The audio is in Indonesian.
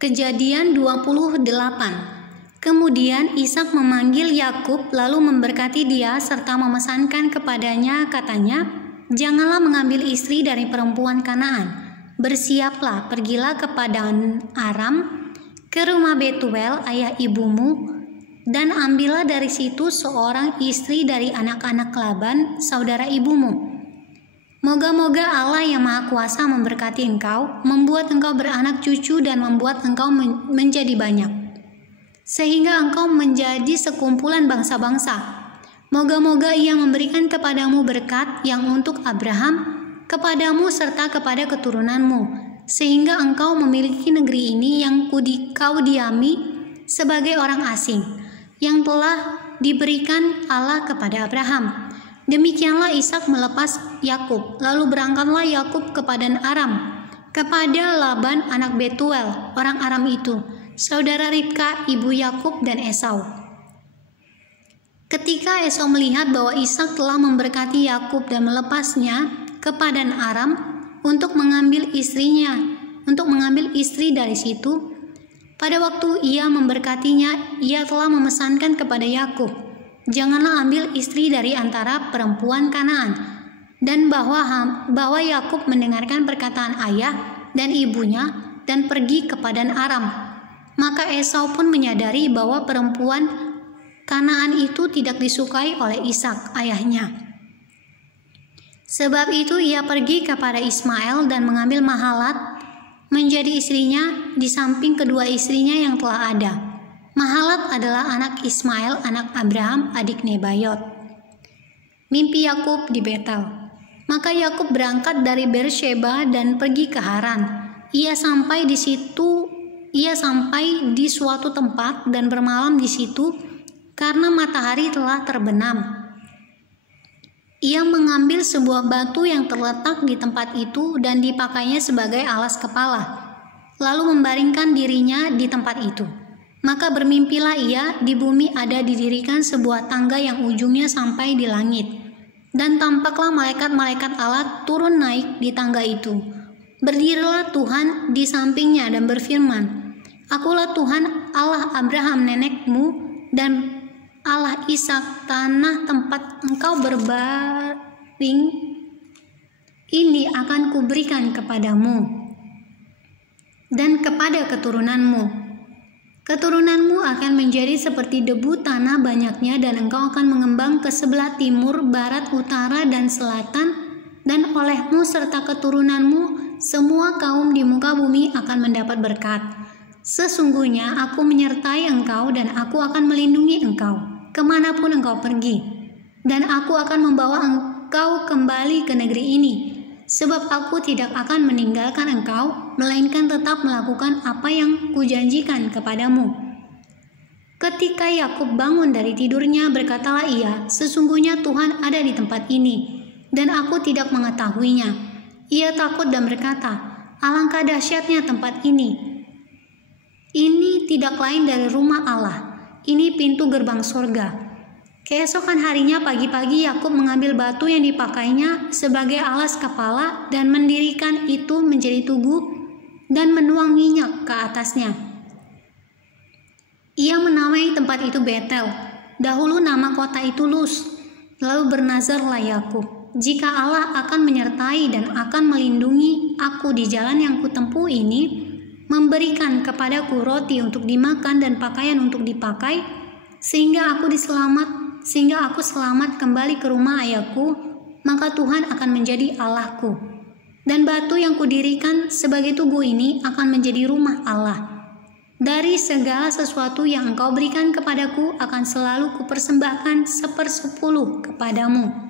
Kejadian 28. Kemudian Ishak memanggil Yakub lalu memberkati dia serta memesankan kepadanya, katanya, "Janganlah mengambil istri dari perempuan Kanaan. Bersiaplah, pergilah ke padang Aram, ke rumah Betuel ayah ibumu, dan ambillah dari situ seorang istri dari anak-anak Laban, saudara ibumu. Moga-moga Allah yang Maha Kuasa memberkati engkau, membuat engkau beranak cucu dan membuat engkau menjadi banyak, sehingga engkau menjadi sekumpulan bangsa-bangsa. Moga-moga Ia memberikan kepadamu berkat yang untuk Abraham, kepadamu serta kepada keturunanmu, sehingga engkau memiliki negeri ini yang kau diami sebagai orang asing, yang telah diberikan Allah kepada Abraham." Demikianlah Ishak melepas Yakub, lalu berangkatlah Yakub ke padang Aram, kepada Laban anak Betuel, orang Aram itu, saudara Ribka ibu Yakub dan Esau. Ketika Esau melihat bahwa Ishak telah memberkati Yakub dan melepasnya ke padang Aram untuk mengambil istri dari situ, pada waktu ia memberkatinya, ia telah memesankan kepada Yakub, "Janganlah ambil istri dari antara perempuan Kanaan." Dan bahwa Yakub mendengarkan perkataan ayah dan ibunya dan pergi ke padang Aram. Maka Esau pun menyadari bahwa perempuan Kanaan itu tidak disukai oleh Ishak ayahnya. Sebab itu ia pergi kepada Ismail dan mengambil Mahalat menjadi istrinya di samping kedua istrinya yang telah ada. Mahalat adalah anak Ismail, anak Abraham, adik Nebayot. Mimpi Yakub di Betel. Maka Yakub berangkat dari Beersheba dan pergi ke Haran. Ia sampai di suatu tempat dan bermalam di situ karena matahari telah terbenam. Ia mengambil sebuah batu yang terletak di tempat itu dan dipakainya sebagai alas kepala, lalu membaringkan dirinya di tempat itu. Maka bermimpilah ia, di bumi ada didirikan sebuah tangga yang ujungnya sampai di langit. Dan tampaklah malaikat-malaikat Allah turun naik di tangga itu. Berdirilah Tuhan di sampingnya dan berfirman, "Akulah Tuhan Allah Abraham nenekmu dan Allah Ishak, tanah tempat engkau berbaring ini akan kuberikan kepadamu dan kepada keturunanmu. Keturunanmu akan menjadi seperti debu tanah banyaknya, dan engkau akan mengembang ke sebelah timur, barat, utara, dan selatan, dan olehmu serta keturunanmu semua kaum di muka bumi akan mendapat berkat. Sesungguhnya aku menyertai engkau dan aku akan melindungi engkau kemanapun engkau pergi, dan aku akan membawa engkau kembali ke negeri ini. Sebab aku tidak akan meninggalkan engkau, melainkan tetap melakukan apa yang kujanjikan kepadamu." Ketika Yakub bangun dari tidurnya, berkatalah ia, "Sesungguhnya Tuhan ada di tempat ini, dan aku tidak mengetahuinya." Ia takut dan berkata, "Alangkah dahsyatnya tempat ini. Ini tidak lain dari rumah Allah. Ini pintu gerbang surga." Keesokan harinya pagi-pagi Yakub mengambil batu yang dipakainya sebagai alas kepala dan mendirikan itu menjadi tugu dan menuang minyak ke atasnya. Ia menamai tempat itu Betel. Dahulu nama kota itu Luz. Lalu bernazarlah Yakub, "Jika Allah akan menyertai dan akan melindungi aku di jalan yang kutempuh ini, memberikan kepadaku roti untuk dimakan dan pakaian untuk dipakai, sehingga aku selamat kembali ke rumah ayahku, maka Tuhan akan menjadi Allahku. Dan batu yang kudirikan sebagai tugu ini akan menjadi rumah Allah. Dari segala sesuatu yang engkau berikan kepadaku akan selalu kupersembahkan 1/10 kepadamu."